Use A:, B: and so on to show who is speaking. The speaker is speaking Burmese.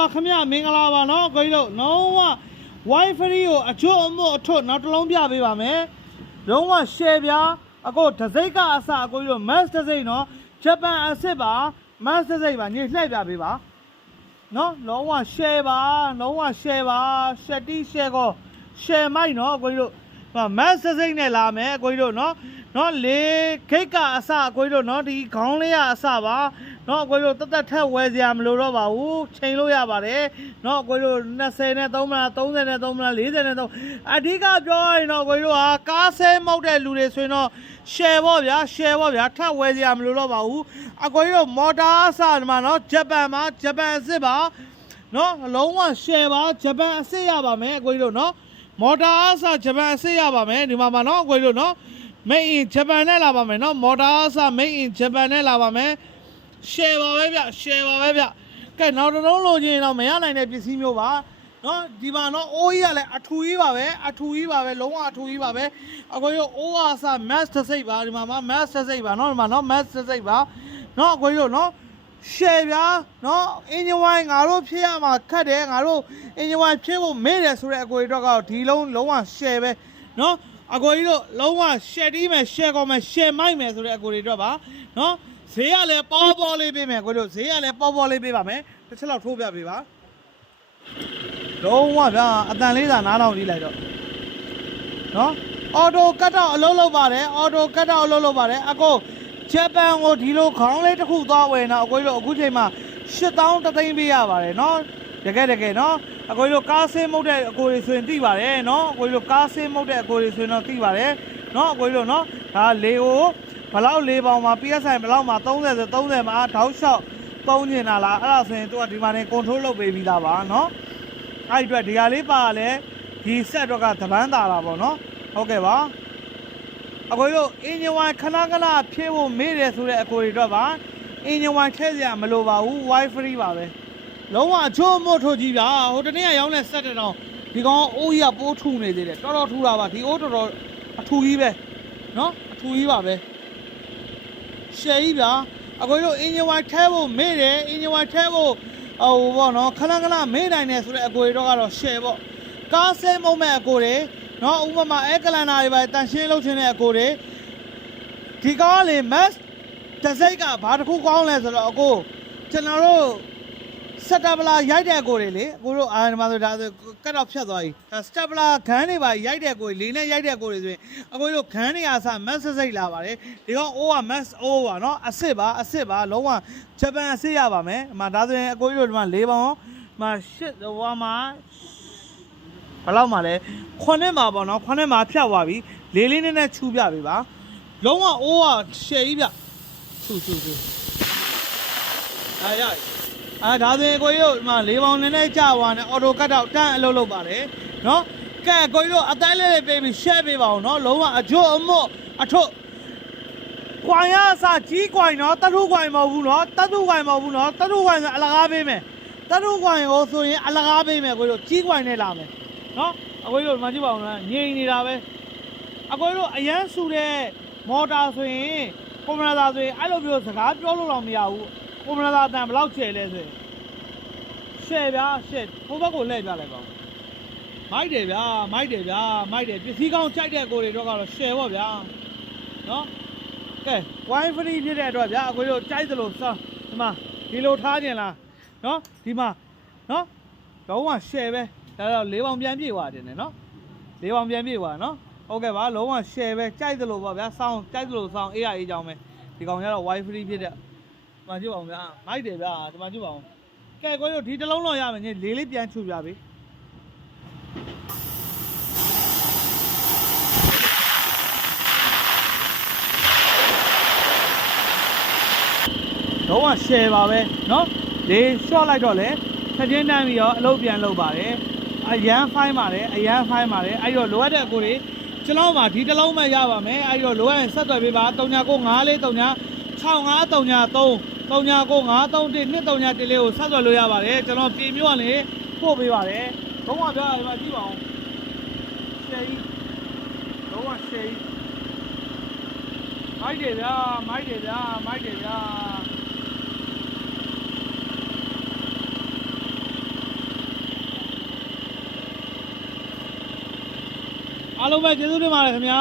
A: ပါခမရမင်္ဂလာပါနော်ကိုကြီးတို့လုံးဝ wifi ကိုအချို့အမို့အထွတ်နောက်တစ်လုံးပြပေးပါမယ်လုံးဝ share ပြားအခုဒစိတ်ကအစအကိုကြီးတို့ mass ဒစိတ်နော်ဂျပန်အစ်စ်ပါ mass ဒစိတ်ပါညှိလှည့်ပြပေးပါနော်လုံးဝ share ပါလုံးဝ share ပါ share တီ share ကို share မိုက်နော်ကိုကြီးတို့ဟာ mass ဒစိတ်နဲ့လာမယ်ကိုကြီးတို့နော်နော်လေခိတ်ကအစအကိုကြီးတို့နော်ဒီခေါင်းလေးကအစပါ နော်အကိုကြီးတို့တက်တက်ထက်ဝယ်စရာမလိုတော့ပါဘူးချိန်လို့ရပါတယ်နော်အကိုကြီးတို့20နဲ့3မလား30နဲ့3မလား40နဲ့3အဓိကပြောရရင်တော့အကိုကြီးတို့ဟာကားဆဲမောက်တဲ့လူတွေဆိုရင်တော့ share ပေါ့ဗျာ share ပေါ့ဗျာထပ်ဝယ်စရာမလိုတော့ပါဘူးအကိုကြီးတို့မော်တာအစဒီမှာနော်ဂျပန်မှာဂျပန်အစ်စ်ပါနော်အလုံးဝ share ပါဂျပန်အစ်စ်ရပါမယ်အကိုကြီးတို့နော်မော်တာအစဂျပန်အစ်စ်ရပါမယ်ဒီမှာပါနော်အကိုကြီးတို့နော် made in japan နဲ့လာပါမယ်နော်မော်တာအစ made in japan နဲ့လာပါမယ် share ပါပဲဗျ share ပါပဲဗျကဲနောက်တစ်လုံးလိုချင်ရင်တော့မရနိုင်တဲ့ပစ္စည်းမျိုးပါနော်ဒီမှာနော်အိုးကြီးကလည်းအထူကြီးပါပဲအထူကြီးပါပဲလုံးဝအထူကြီးပါပဲအကိုကြီးတို့အိုးအစ mass တစ်စိတ်ပါဒီမှာမှာ mass တစ်စိတ်ပါနော်ဒီမှာနော် mass တစ်စိတ်ပါနော်အကိုကြီးတို့နော် share ဗျာနော်အင်ဂျင်ဝိုင်းငါတို့ဖြစ်ရမှာခတ်တယ်ငါတို့အင်ဂျင်ဝိုင်းဖြစ်ဖို့မေ့တယ်ဆိုတဲ့အကိုကြီးတို့ကတော့ဒီလုံးလုံးဝ share ပဲနော်အကိုကြီးတို့လုံးဝ share တီးမယ် share ကောမယ် share မိုက်မယ်ဆိုတဲ့အကိုကြီးတို့ပါနော် ဈေးကလည်းပေါ်ပေါ်လေးပေးမယ်ကိုတို့ဈေးကလည်းပေါ်ပေါ်လေးပေးပါမယ်တစ်ချက်လောက်ထိုးပြပေးပါလုံးဝဗျာအတန်လေးသာနားထောင်ကြည့်လိုက်တော့နော်အော်တိုကတ်တော့အလုံးလုံးပါတယ်အော်တိုကတ်တော့အလုံးလုံးပါတယ်အကိုဂျပန်ကိုဒီလိုခေါင်းလေးတစ်ခုသွားဝယ်တော့အကိုကြီးတို့အခုချိန်မှာ8000တသိန်းပေးရပါတယ်နော်တကယ်တကယ်နော်အကိုကြီးတို့ကားဆင်းမုတ်တဲ့အကိုတွေဆိုရင်သိပါတယ်နော်အကိုကြီးတို့ကားဆင်းမုတ်တဲ့အကိုတွေဆိုရင်တော့သိပါတယ်နော်အကိုကြီးတို့နော်ဒါလေကို ဘလောက်လေးပေါင်မှာ PSI ဘလောက်မှာ30ဆို30မှာတောက်လျှောက်သုံးနေတာလားအဲ့ဒါဆိုရင်သူကဒီမှာနေ control လုပ်ပေးပြီးသားပါเนาะအဲ့ဒီအတွက်ဒီဟာလေးပါလဲဒီဆက်တော့ကသပန်းတာတာပေါ့เนาะဟုတ်ကဲ့ပါအကိုတို့အင်ဂျင်ဝိုင်ခဏခဏဖြည့်ဖို့မေ့တယ်ဆိုတဲ့အကိုတွေတော့ပါအင်ဂျင်ဝိုင်ထည့်စရာမလိုပါဘူး wifi ပါပဲလုံးဝအချို့မို့ထို့ကြီးဗျာဟိုတနေ့ကရောင်းတဲ့ဆက်တဲ့တော့ဒီကောင်အိုးကြီးကပိုးထူနေသေးတယ်တော်တော်ထူတာပါဒီအိုးတော်တော်အထူကြီးပဲเนาะအထူကြီးပါပဲ ရှယ်ကြီးဗျာအကိုတို့အင်ဂျင်ဝိုင်ထဲဖို့မေ့တယ်အင်ဂျင်ဝိုင်ထဲဖို့ဟိုပေါ့နော်ခဏခဏမေ့နိုင်တယ်ဆိုတဲ့အကိုတွေတော့ကတော့ရှယ်ပေါ့ကားဆဲမုံမဲ့အကိုတွေနော်ဥပမာအဲကလန်နာတွေပဲတန်ရှင်းလုပ်ချင်တဲ့အကိုတွေဒီကားလေ mass တစ်စိတ်ကဘာတစ်ခုကောင်းလဲဆိုတော့အကိုကျွန်တော်တို့ စက်တပလာရိုက်တဲ့အကိုတွေလေအကိုတို့အာဒီမှာဆိုဒါဆိုကတ်တော့ဖြတ်သွားပြီစတက်ပလာခန်းတွေပါရိုက်တဲ့အကိုတွေလေးနဲ့ရိုက်တဲ့အကိုတွေဆိုရင်အကိုတို့ခန်းတွေအားစ mass စိတ်လာပါတယ်ဒီကောင်အိုးက mass အိုးပါနော်အစ်စ်ပါအစ်စ်ပါလုံးဝဂျပန်အစ်စ်ရပါမယ်အမဒါဆိုရင်အကိုတို့ဒီမှာ၄ပေါင်းမှာရှစ်ဟိုမှာဘယ်လောက်မှလဲခွန်းနဲ့မှာပေါ့နော်ခွန်းနဲ့မှာဖြတ်သွားပြီလေးလေးနဲ့နဲ့ချူပြပြီပါလုံးဝအိုးကရှယ်ကြီးပြချူချူချူအားရ အာဒါဆိုရင်ကိုကြီးတို့ဒီမှာလေးပေါင်နည်းနည်းကြာသွားနေအော်တိုကတ်တော့တန်းအလုပ်လုပ်ပါတယ်နော်ကဲကိုကြီးတို့အတိုင်းလေးလေးပေးပြီးရှက်ပေးပါအောင်နော်လုံးဝအကျိုးအမော့အထွတ်ကွိုင်ရအစကြီးကွိုင်နော်တထုကွိုင်မဟုတ်ဘူးနော်တထုကွိုင်မဟုတ်ဘူးနော်တထုကွိုင်ဆိုအလကားပေးမယ်တထုကွိုင်ကိုဆိုရင်အလကားပေးမယ်ကိုကြီးတို့ကြီးကွိုင်နဲ့လာမယ်နော်အကိုကြီးတို့ဒီမှာကြည့်ပါဦးလားငြိမ်နေတာပဲအကိုကြီးတို့အရန်ဆူတဲ့မော်တာဆိုရင်ကွန်မန်ဒါဆိုရင်အဲ့လိုမျိုးစကားပြောလို့တော့မရဘူး ကွန်မန်ဒါအတန်ဘယ်လောက်ကျယ်လဲဆိုရင်ရှယ်ဗျာရှယ်ဟိုဘက်ကိုလှည့်ပြလိုက်ပါဦးမိုက်တယ်ဗျာမိုက်တယ်ဗျာမိုက်တယ်ပစ္စည်းကောင်းကြိုက်တဲ့ကိုတွေတော့ကတော့ရှယ်ပေါ့ဗျာနော်ကဲ wine free ဖြစ်တဲ့အတွက်ဗျာအကိုတို့ကြိုက်သလိုစောဒီမှာဒီလိုထားခြင်းလားနော်ဒီမှာနော်လုံးဝရှယ်ပဲဒါတော့၄ပေါင်ပြန်ပြေးသွားတယ်နော်၄ပေါင်ပြန်ပြေးသွားနော်ဟုတ်ကဲ့ပါလုံးဝရှယ်ပဲကြိုက်သလိုပေါ့ဗျာစောင်းကြိုက်သလိုစောင်းအေးရအေးကြောင်းပဲဒီကောင်ကျတော့ wine free ဖြစ်တဲ့ ဒီမှာကြည့်ပါဦးဗျာမိုက်တယ်ဗျာဒီမှာကြည့်ပါဦး ကဲကိုတို့ဒီတစ်လုံးတော့ရမယ်ညလေးလေးပြန်ချူပြပြီတော့က share ပါပဲเนาะလေး short လိုက်တော့လေချက်ချင်းတန်းပြီးတော့အလုပ်ပြန်လုပ်ပါတယ်အရန်ဖိုင်းပါတယ်အရန်ဖိုင်းပါတယ်အဲ့တော့လိုအပ်တဲ့ကိုတွေကျွန်တော်မှာဒီတစ်လုံးမှရပါမယ်အဲ့တော့လိုအပ်ရင်ဆက်သွယ်ပေးပါ3993 1533 3993 2331လေးကိုဆက်သွယ်လို့ရပါတယ်ကျွန်တော်ပြည်မြို့ကလည်းပို့ပေးပါတယ်ဘုံကပြောရမှာကြည့်ပါဦးရှယ်ကြီးဘုံကရှယ်ကြီးမိုက်တယ်ဗျာမိုက်တယ်ဗျာမိုက်တယ်ဗျာအားလုံးပဲကျေးဇူးတင်ပါတယ်ခင်ဗျာ